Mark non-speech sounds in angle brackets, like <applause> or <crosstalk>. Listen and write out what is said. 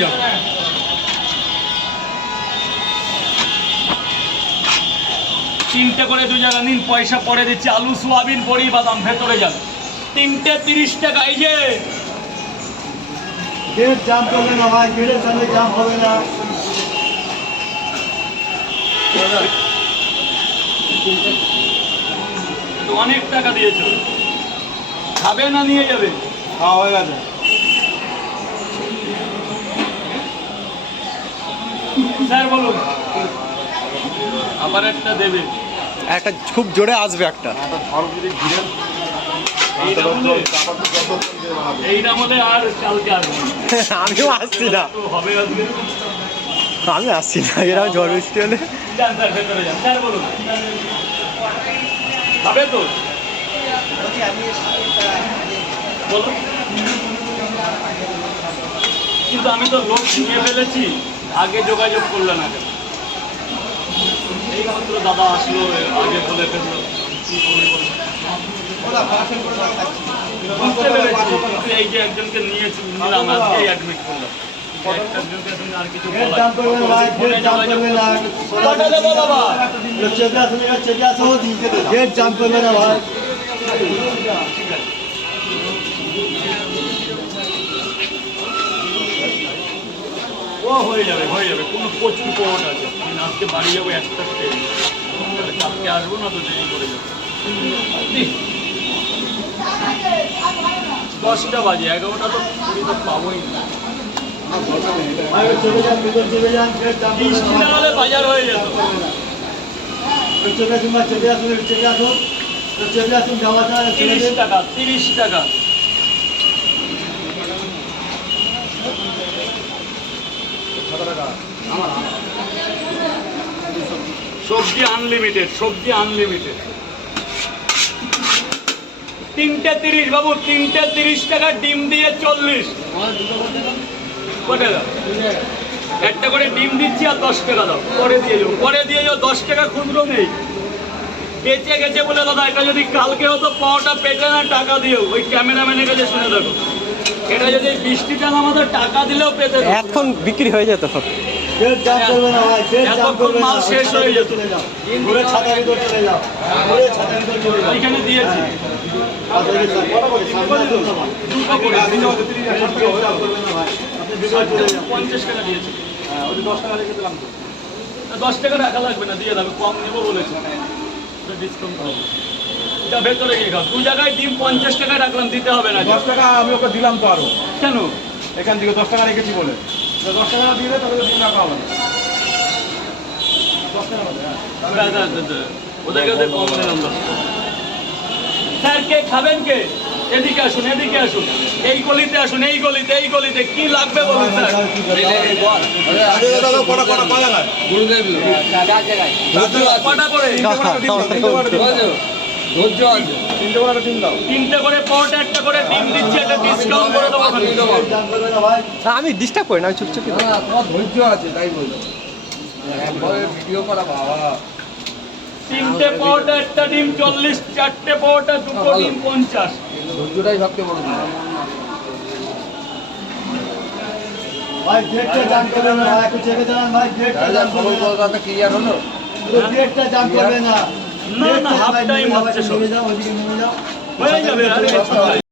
যাও। তিনটে করে দু জায়গা নিন পয়সা পরে দিচ্ছি। আলু সোয়াবিন বড়ি বাদাম ভেতরে যান। তিনটে তিরিশ টাকা এই যে। গেট জাম করবে না ভাই গেটের সামনে জাম হবে না। তো অনেক টাকা দিয়েছ। খাবে না নিয়ে যাবে। খাওয়া হয়ে গেছে। স্যার বলুন। আবার একটা দেবে। একটা খুব জোরে আসবে একটা। <laughs> আমিও আসছি না। আমি আসছি না এরকম ঝড় বৃষ্টি হলে। কিন্তু আমি তো লোক নিয়ে ফেলেছি। আগে যোগাযোগ করলে না কেন? এইমাত্র দাদা আসলো আগে বলে ফেলল। কি করবে বুঝতে পেরেছি এই যে একজনকে নিলাম আজকে অ্যাডমিট করলাম। গেট জাম করবে না ভাই। হয়ে যাবে হয়ে যাবে। কোনো প্রচুর পট আছে? আমি আজকে বাড়ি যাব একটা ট্রেন তাহলে কালকে আসব না তো দেরি করে যাব? দশটা বাজে এগারোটা তো পুরি তো পাবোই না। যান যান বৃষ্টি না না হলে বাজার হয়ে যেত। চেপে আসুন চেপে আসুন চেপে আসুন যাওয়া তিরিশ টাকা তিরিশ টাকা। সবজি আনলিমিটেড সবজি আনলিমিটেড তিনটে তিরিশ বাবু, তিনটে তিরিশ টাকা ডিম দিয়ে চল্লিশ। দাও? একটা করে ডিম দিচ্ছি আর দশ টাকা দাও। পরে দিয়ে যাও পরে দিয়ে যাও দশ টাকা খুচরো নেই। বেঁচে গেছে বলে, দাদা, এটা যদি কালকে হতো, পাওয়াটা পেটে না, টাকা দিও ওই ক্যামেরাম্যানের কাছে শুনে দেখো। এটা যদি বৃষ্টিটা আমাদের টাকা দিলেও পেতে। এখন বিক্রি হয়ে যেত জাম করবে না ভাই জাম করবে মাল শেষ হয়ে যেত। চলে যাও। ঘুরে ছাতা ভিতর চলে যাও। ঘুরে ছাতা ভিতর চলে যাও। ওইখানে দিয়েছি। পঞ্চাশ টাকা দিয়েছি। হ্যাঁ ওই দশ টাকা রেখে দিলাম তো। দশ টাকা রাখা লাগবে না দিয়ে দেবে। কম নেব বলেছি। ডিসকাউন্ট হবে এটা ভেতরে গিয়ে খাও। দু জায়গায় ডিম পঞ্চাশ টাকা রাখলাম দিতে হবে না। দশ টাকা আমি ওকে দিলাম তো আরও। কেন? এখান থেকে দশ টাকা রেখেছি বলে। দশ টাকা দিয়ে তাহলে দিন রাখা না দশ টাকা হ্যাঁ। দা, দা, দা, দা। ওদের কাছে কম নিলাম দশ টাকা। স্যার কে খাবেন কে এদিকে আসুন এদিকে আসুন এই গলিতে আসুন এই গলিতে এই গলিতে কি লাগবে বলুন স্যার কটা করে তিনটে করে ডিম দাও। তিনটে করে পট একটা করে ডিম দিচ্ছি একটা ডিসকাউন্ট করে দেবো আমি ডিস্টার্ব করি না আমি চুপচাপ ধৈর্য আছে তাই একবারে ভিডিও করা বাবা। তিনটে পট একটা ডিম চল্লিশ চারটে পট দুটো ডিম পঞ্চাশ। ধৈর্যটাই সবচেয়ে বড় ভাই গেটটা জাম করবে না একটু চেপে ভাই গেটটা জাম করবে না। কলকাতা ক্লিয়ার হলো? পুরো গেটটা জাম করবে না। না, না, হাফ টাইম হচ্ছে হয়ে যাবে আরে